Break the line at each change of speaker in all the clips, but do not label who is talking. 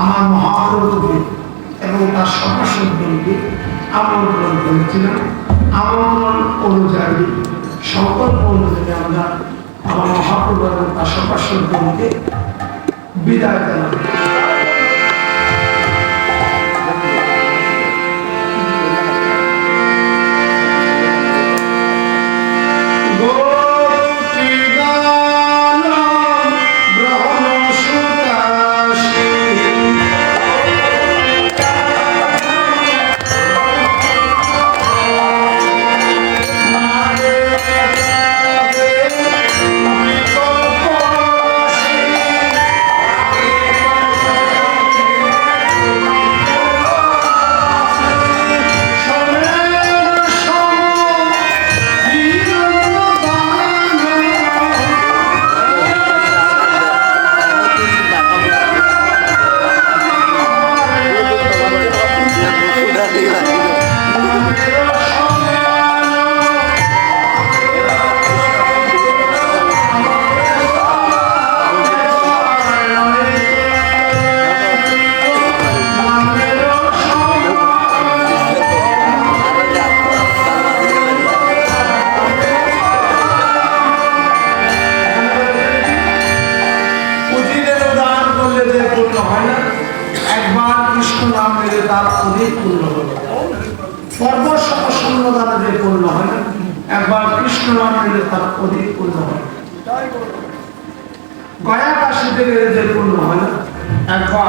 আমার মহাপ্রভুকে এবং তার সদস্যদেরকে আমন্ত্রণ করেছিলাম। আমন্ত্রণ অনুযায়ী সংকল্প অনুযায়ী আমরা আমার মহাপ্রভু এবং তার সদস্যদেরকে বিদায় জানাব।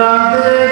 রাধে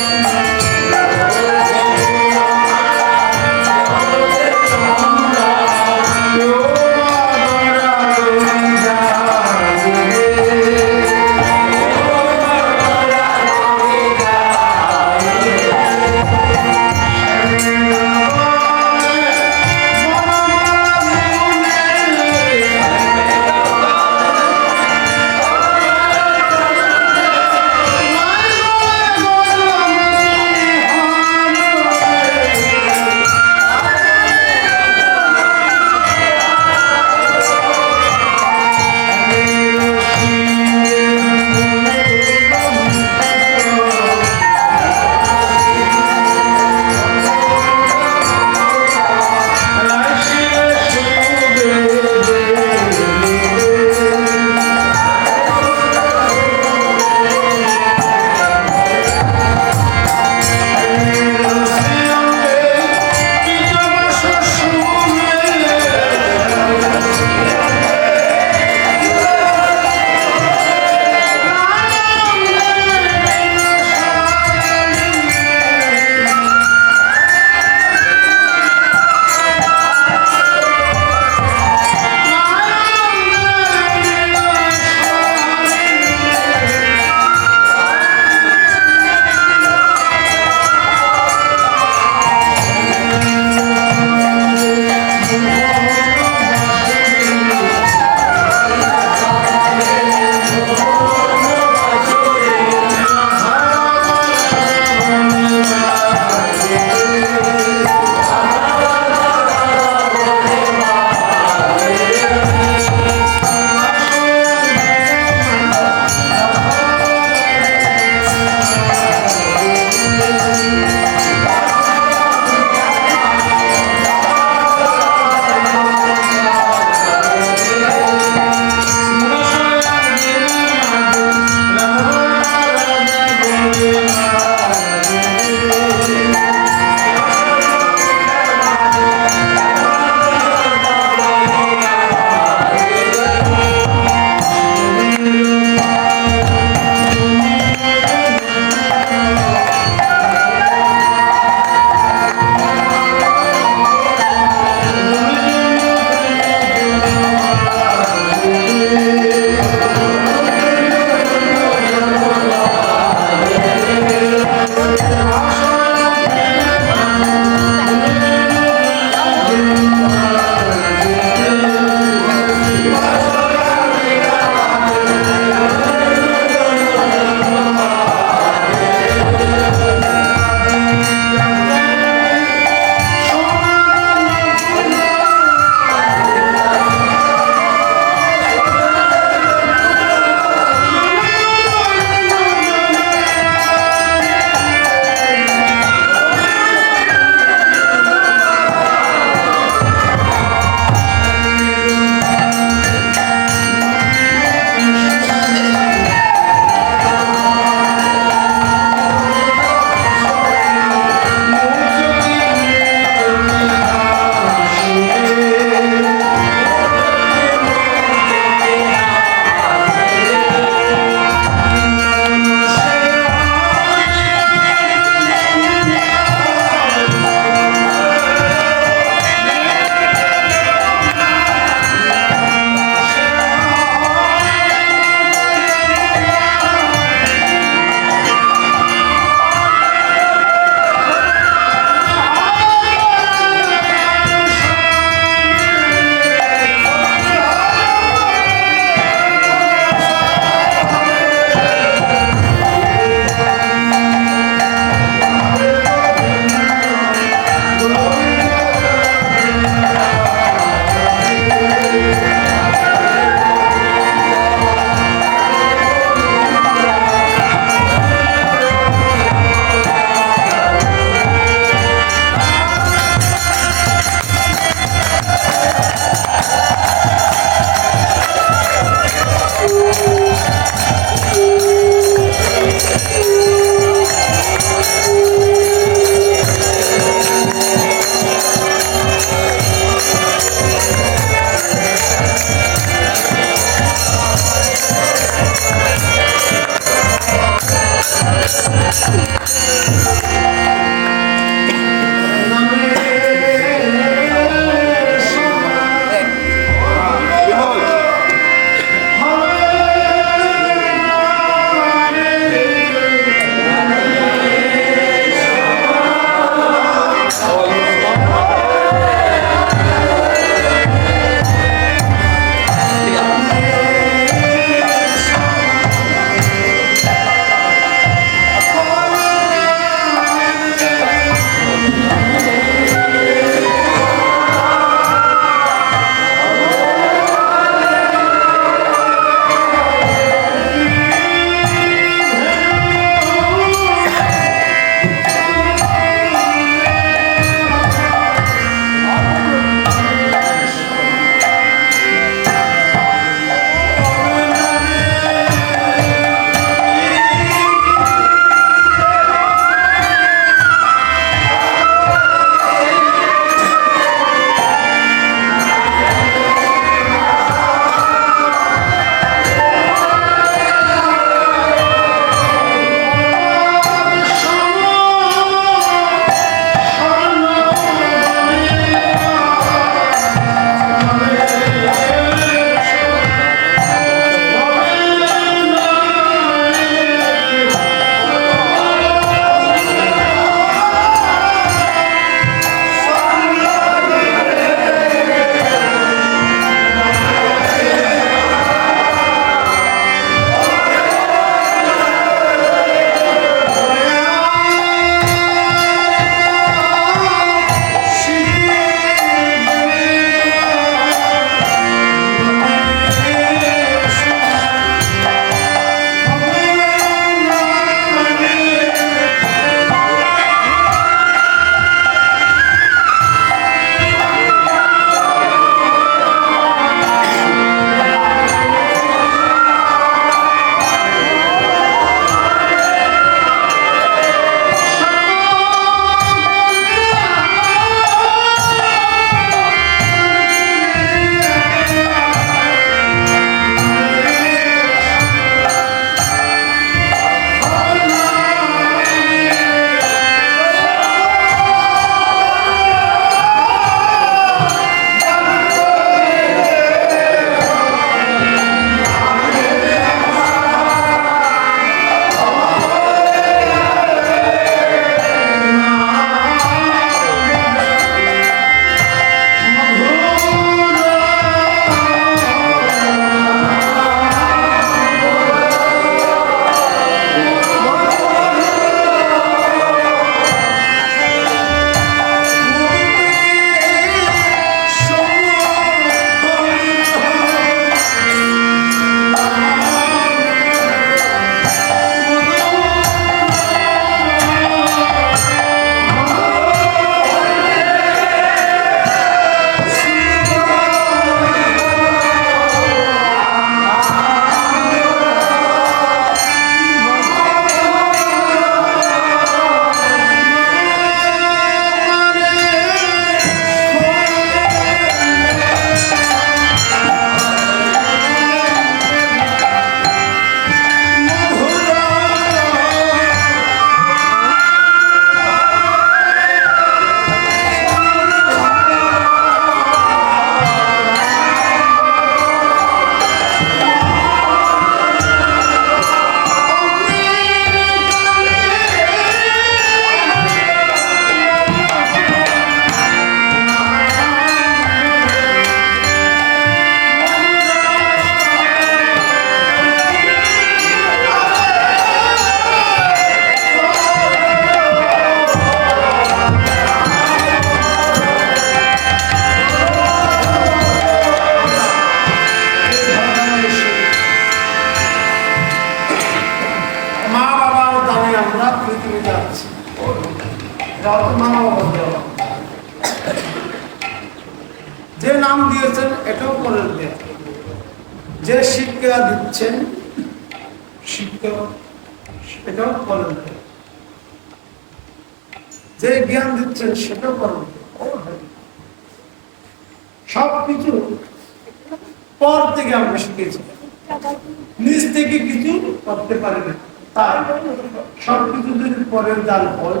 পরের দান হয়,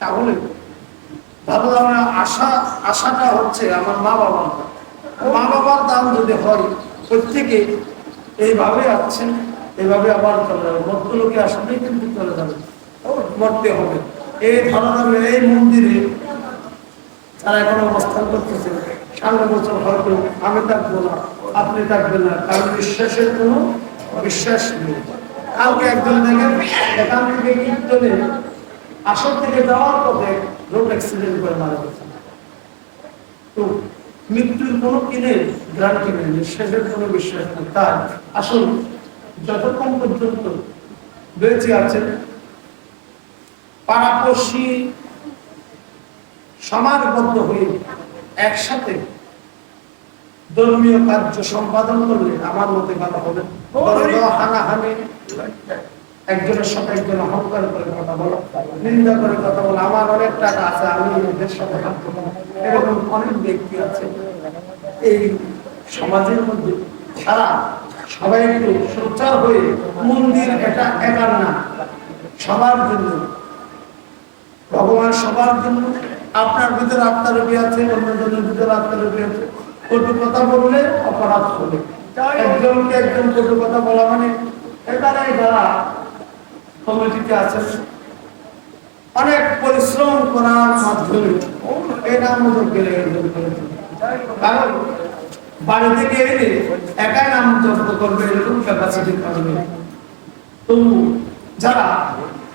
তাহলে আশা, আশাটা হচ্ছে আমার মা মা বাবার দান যদি হয়, প্রত্যেকে এইভাবে এইভাবে আবার চলে যাবে। ভদ্রলোকে আসলেই কিন্তু চলে যাবে। মরতে হবে। এই ধরনের এই মন্দিরে তারা এখন অবস্থান করতেছে। সামনে বছর হয়তো আমি থাকব না, আপনি থাকবেন না। কারণ বিশ্বাসের কোনো বিশ্বাস নেই। কালকে একজন দেখেন এখান থেকে কীর্তনে আসর থেকে যাওয়ার পথে রোড অ্যাক্সিডেন্ট করে মারা গেছে। তো মৃত্যুর কোনো কিনে গ্রান্টি নেই, নিঃশ্বাসের কোনো বিশ্বাস নেই। তাই আসুন, যতক্ষণ পর্যন্ত বেঁচে আছেন, পাড়াপড়শি সমাজবদ্ধ হয়ে একসাথে ধর্মীয় কার্য সম্পাদন করলে আমার মতে ভালো হবে। হানাহানি একজনের সাথে একজন অহংকার করে কথা বলো নিন্দা করে কথা বলো আমার অনেক টাকা আছে আমি এদের সাথে এরকম অনেক ব্যক্তি আছে। এই সমাজের মধ্যে সারা সবাই একটু সোচ্চার হয়ে মন্দির এটা একার না সবার জন্য। ভগবান সবার জন্য আপনার ভিতরে আত্মারূপী আছে অন্যজনের ভিতরে আত্মারূপী আছে। কটু কথা বললে অপরাধ হবে। একজনকে একজন কটু কথা বলা মানে এখানে যারা কমিটিতে আছেন অনেক পরিশ্রম করার মাধ্যমে এই নাম গেলে কারণ বাড়ি থেকে এলে একাই নাম জব্দ করবে এরকম ক্যাপাসিটি থাকবে। তবু যারা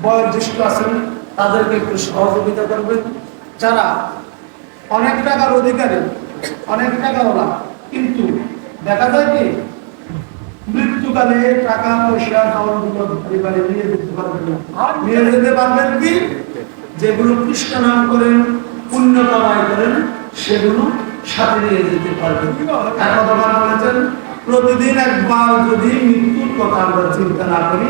বয়োজ্যেষ্ঠ আছেন তাদেরকে একটু সহযোগিতা করবেন। যারা অনেক টাকার অধিকারী অনেক টাকা ওলা কিন্তু দেখা যায় কি মৃত্যুকালে টাকা পয়সা খাওয়ার পরিবারে নিয়ে যেতে পারবেন না। নিয়ে যেতে পারবেন কি? যেগুলো কৃষ্ণ নাম করেন পুণ্য কামাই করেন সেগুলো সাথে নিয়ে যেতে পারবেন। একবার বলেছেন প্রতিদিন একবার যদি মৃত্যুর কথা আমরা চিন্তা না করি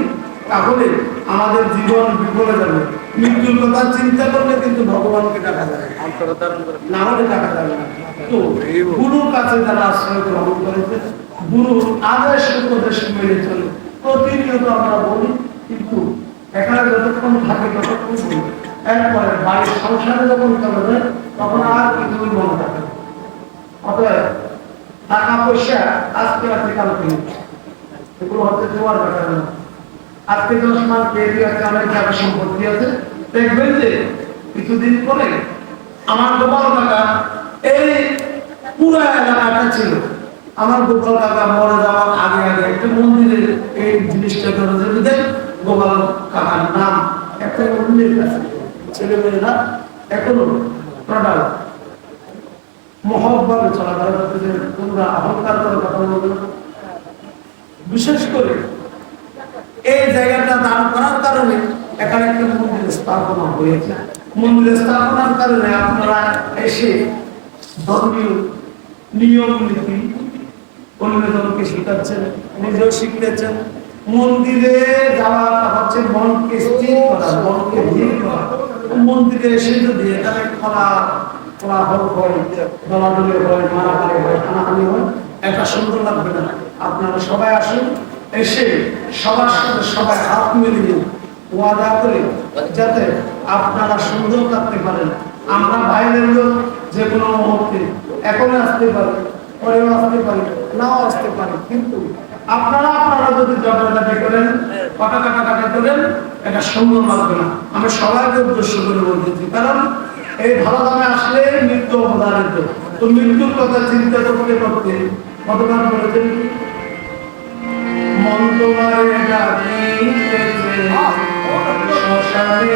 তাহলে আমাদের জীবন বিফলে যাবে। মৃত্যুর কথা চিন্তা করলে কিন্তু ভগবানকে টাকা যাবে না হলে টাকা যাবে না। গুরুর কাছে যারা আশ্রয় গ্রহণ করেছে গুরুর আদেশ উপদেশ মেনে চলে। প্রতিনিয়ত আমরা বলি, কিন্তু এখানে যতক্ষণ থাকে ততক্ষণ বলি। বাড়ির সংসারে যখন চলে যায়, তখন আর কিছুই মনে থাকে অতএব টাকা পয়সা আজকে আছে কালকে এগুলো হচ্ছে তোমার ব্যাপার না। আজকে দশ মাস দেরি আছে, অনেক টাকা সম্পত্তি আছে। দেখবেন যে কিছুদিন পরে আমার গোপাল কাকা এই পুরো এলাকাটা ছিল। আমার গোপাল কাকা মরে যাওয়ার আগে আগে একটা মন্দিরে এই জিনিসটা গোপাল কাকার নাম। একটা মন্দির আছে। ছেলে মেয়েরা এখনও করতেছে। তোমরা অহংকার করে কথা বলবে বিশেষ করে এই জায়গাটা দান করার কারণে এখানে একটা মন্দির স্থাপনা হয়েছে। মন্দির স্থাপনার কারণে আপনারা এসে ধর্মীয় নিয়ম নীতি অন্যজনকে শিখাচ্ছেন নিজেও শিখতেছেন। মন্দিরে যাওয়া হচ্ছে মনকে স্থির করা, মনকে ধীর করা। মন্দিরে এসে যদি এখানে খোলা খোলা হোক হয়, দলাদলি হয়, মারামারি হয়, হানাহানি হয় এটা সুন্দর লাগবে না। আপনারা সবাই আসুন, এসে সবার সাথে সবাই হাত মিলিয়ে ওয়াদা করে যাতে আপনারা সুন্দর থাকতে পারেন। আমরা বাইরের লোক যে কোনো মুহূর্তে। এখন আসতে পারে পরেও আসতে পারে নাও আসতে পারে। কিন্তু আপনারা আপনারা যদি জগৎটাকে করেন কথা কাটা কাটা করেন এটা সুন্দর লাগবে না। আমি সবাইকে উদ্দেশ্য করে বলতেছি কারণ এই ভালো দামে আসলে মৃত্যু অবধারিত। তো মৃত্যুর কথা চিন্তা করতে করতে কতবার বলেছেন? কি মন তোমারে ডাকিতেছে শ্মশানে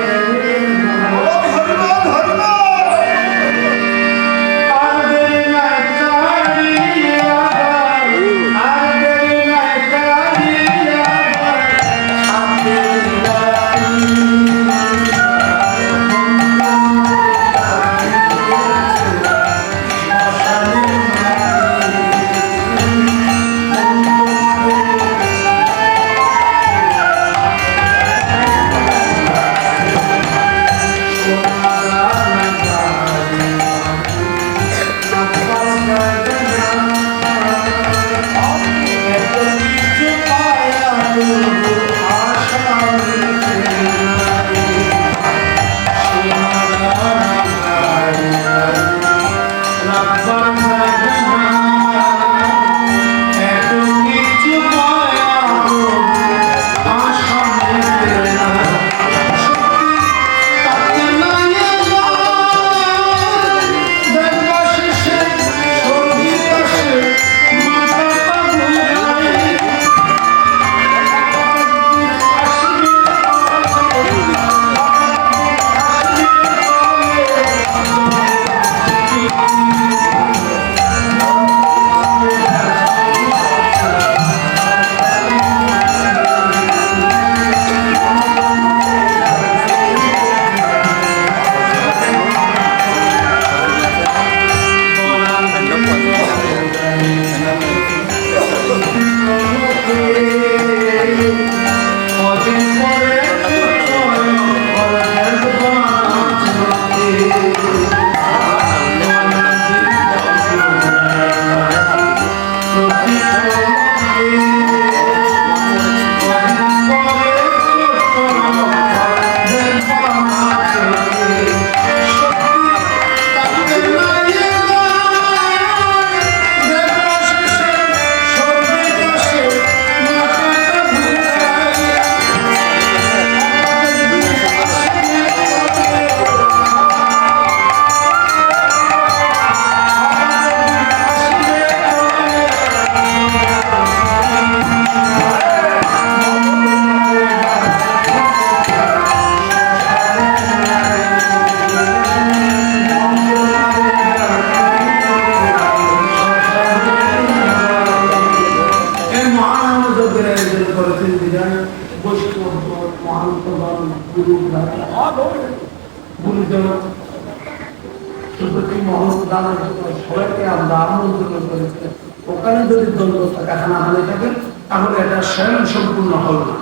সবাইকে আমরা আমন্ত্রণ করেছি ওখানে যদি দ্বন্দ্ব থাকা না হয়ে থাকে তাহলে এটা স্বয়ং সম্পূর্ণ হল না।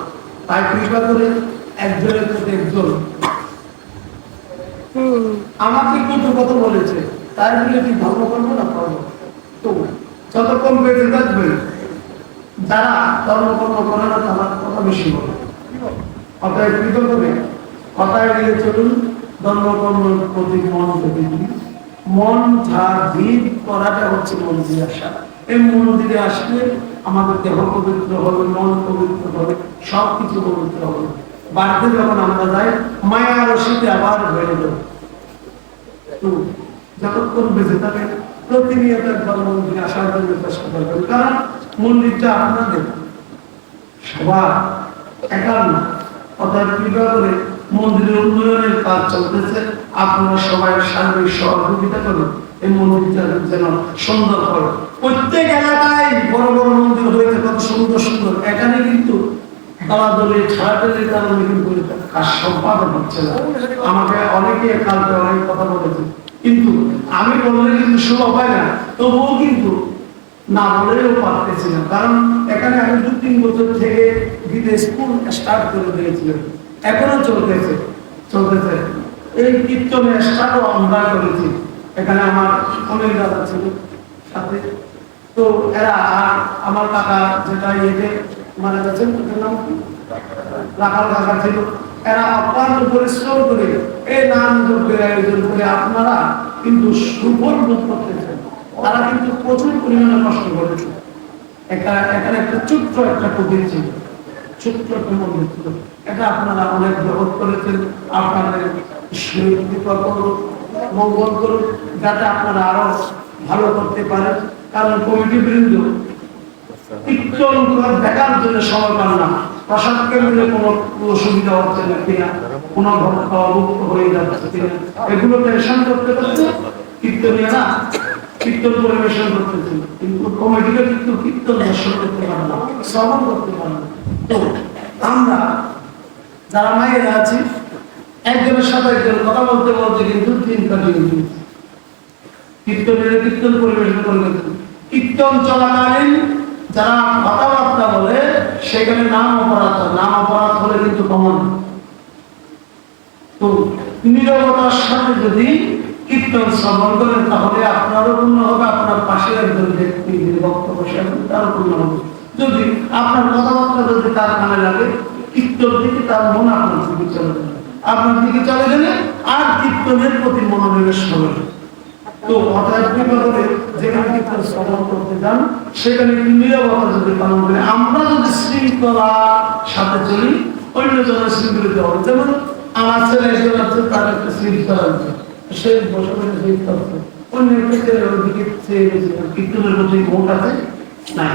তাই কৃপা করে একজনের প্রতি একজন। আমাকে কিন্তু কত বলেছে তাই বলে কি ধর্ম করব না করব তো যতক্ষণ বেঁচে থাকবে যারা ধর্মকর্ম করে না তারা কথা বেশি বলে। অতএব কৃত করে কথায় গিয়ে চলুন ধর্মকর্মের প্রতি মন দিই। মন ভিড় করাটা হচ্ছে মন্দিরে আসা এই মন্দিরে আসলে আমাদের দেহ পবিত্র হবে, মন পবিত্র হবে সব কিছু পবিত্র হবে। বাড়িতে যখন আমরা যাই, মায়া রশিতে আবার বেড়ে যাবে। যতক্ষণ বেঁচে থাকে প্রতিনিয়ত একবার মন্দিরে আসার জন্য চেষ্টা করবেন। কারণ মন্দিরটা আপনাদের সবার একার না অর্থাৎ কৃপা করে মন্দিরের উন্নয়নের কাজ চলতেছে। আপনারা সবাই সার্বিক সহযোগিতা করুন। এই মন্দিরটা যেন সুন্দর করে প্রত্যেক এলাকায় বড় বড় মন্দির হয়েছে, কত সুন্দর সুন্দর। এখানে কিন্তু দলাদলি কিন্তু এটা কাজ সম্পাদন হচ্ছে না। আমাকে অনেকে কালকে অনেক কথা বলেছে। কিন্তু আমি বললে কিন্তু শুভ হয় না। তবুও কিন্তু না বলেও পারতেছি না। কারণ এখানে আমি দু তিন বছর থেকে দিতে স্কুল স্টার্ট করে দিয়েছিলাম। এখনও চলতেছে চলতেছে। এই কীর্তনে স্টার্টও আমরা করেছি। এখানে আমার অনেক দাদা ছিল সাথে। তো এরা আর আমার কাকা যেটা ইয়েতে মারা গেছেন নাম কি? রাখাল কাকা ছিল। এরা অপার পরিশ্রম করে এই নাম যজ্ঞের আয়োজন করে আপনারা কিন্তু সুফল ভোগ করতেছেন। তারা কিন্তু প্রচুর পরিমাণে কষ্ট করেছে। একটা এখানে একটা ছোট্ট একটা কুটির ছিল। ছোট্ট একটা আপনারা অনেক গ্রহণ করেছেন। আপনাদের মঙ্গল করুন, যাতে আপনারা আরও ভালো করতে পারেন। কারণ কমিটি বৃন্দ কীর্তন দেখার জন্য সময় পান না। প্রসাদ কেন্দ্রে কোনো অসুবিধা হচ্ছে না কিনা, কোনো ভক্ত অভুক্ত হয়ে যাচ্ছে কিনা এগুলো টেনশন করতে করতে কীর্তনীয়রা কীর্তন পরিবেশন করতেছে কিন্তু কমিটিকে কিন্তু কীর্তন দর্শন করতে পারে না, শ্রবণ করতে পারে না। তো আমরা যারা মায়েরা আছি একজনের সাথে একজন কথা বলতে বলতে কিন্তু তিন কাটিয়ে কীর্তনের কীর্তন পরিবেশন করে গেছেন কীর্তন চলাকালীন যারা কথাবার্তা বলে, সেখানে নাম অপরাধ নাম অপরাধ হলে কিন্তু কমন। তো নিরবতার সাথে যদি কীর্তন শ্রবণ করেন, তাহলে আপনারও পূর্ণ হবে, আপনার পাশে একজন ব্যক্তি যিনি বক্তব্য শেখাবেন তারও পূর্ণ হবে। যদি আপনার কথাবার্তা যদি তার কানে লাগে, কীর্তন দিকে তার মন আপনার চলে যাবে আপনার দিকে চলে গেলে আর কীর্তনের প্রতি মনোনিবেশ তো যেখানে আমরা যদি সাথে চলি, অন্য জনের শৃঙ্খলিত হবে। যেমন আমার ছেলে একজন আছে, তার একটা শৃঙ্খলা আছে। সে শৃঙ্খলা কীর্তনের প্রতি ভোট আছে? না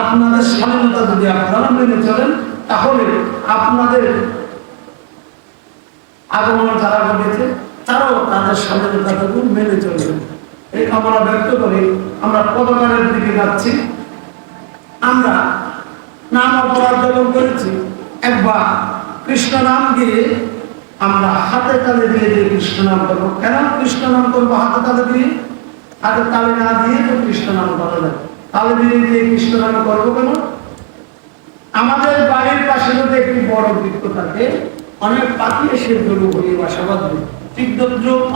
আপনাদের স্বাধীনতা যদি আপনারা মেনে চলেন, তাহলে আপনাদের আগমন যারা ঘটেছে তারাও তাদের স্বাধীনতাটুকু মেনে চলবে। এই কামনা ব্যক্ত করে আমরা পদকারের দিকে যাচ্ছি। আমরা নাম অপরাধ যখন করেছি। একবার কৃষ্ণ নাম দিয়ে আমরা হাতে তালে দিয়ে দিয়ে কৃষ্ণ নাম করব। কেন কৃষ্ণ নাম করব হাতে তালে দিয়ে? হাতে তালে না দিয়ে তো কৃষ্ণ নাম করা যায় তালে দিয়ে দিয়ে কৃষ্ণ নাম করব কেন? আমাদের বাড়ির পাশে যদি একটি বড় বৃক্ষ থাকে অনেক পাখি এসে জড়ো হয়ে বাসা বাঁধবে ঠিক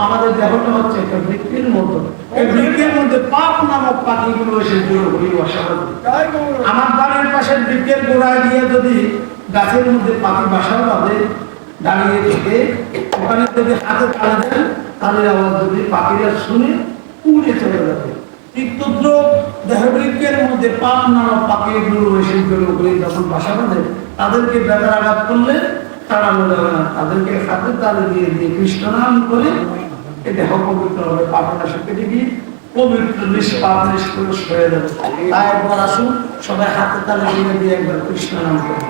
আমাদের দেহটা হচ্ছে একটা বৃক্ষের মতো। এই বৃক্ষের মধ্যে পাপ নামক পাখিগুলো এসে হয়ে আমার বাড়ির পাশের বৃক্ষের গোড়ায় গিয়ে যদি গাছের মধ্যে পাখি বাসা বাঁধে দাঁড়িয়ে থেকে ওখানে যদি হাতে তালে দেন তাদের আওয়াজ যদি পাখিরা শুনে উড়ে চলে যাবে। ঠিক তদ্রুপ দেহবৃক্ষের মধ্যে পাপ নামক পাখিগুলো এসে জড়ো হয়ে যখন বাসা বাঁধে তাদেরকে বেতার আঘাত করলে তারা মনে হয় না, তাদেরকে হাতে তালে দিয়ে দিয়ে কৃষ্ণ নাম করে এতে হকমিত হবে পাপটা কেটে গিয়ে সবাই হাতে তালে কৃষ্ণ করে।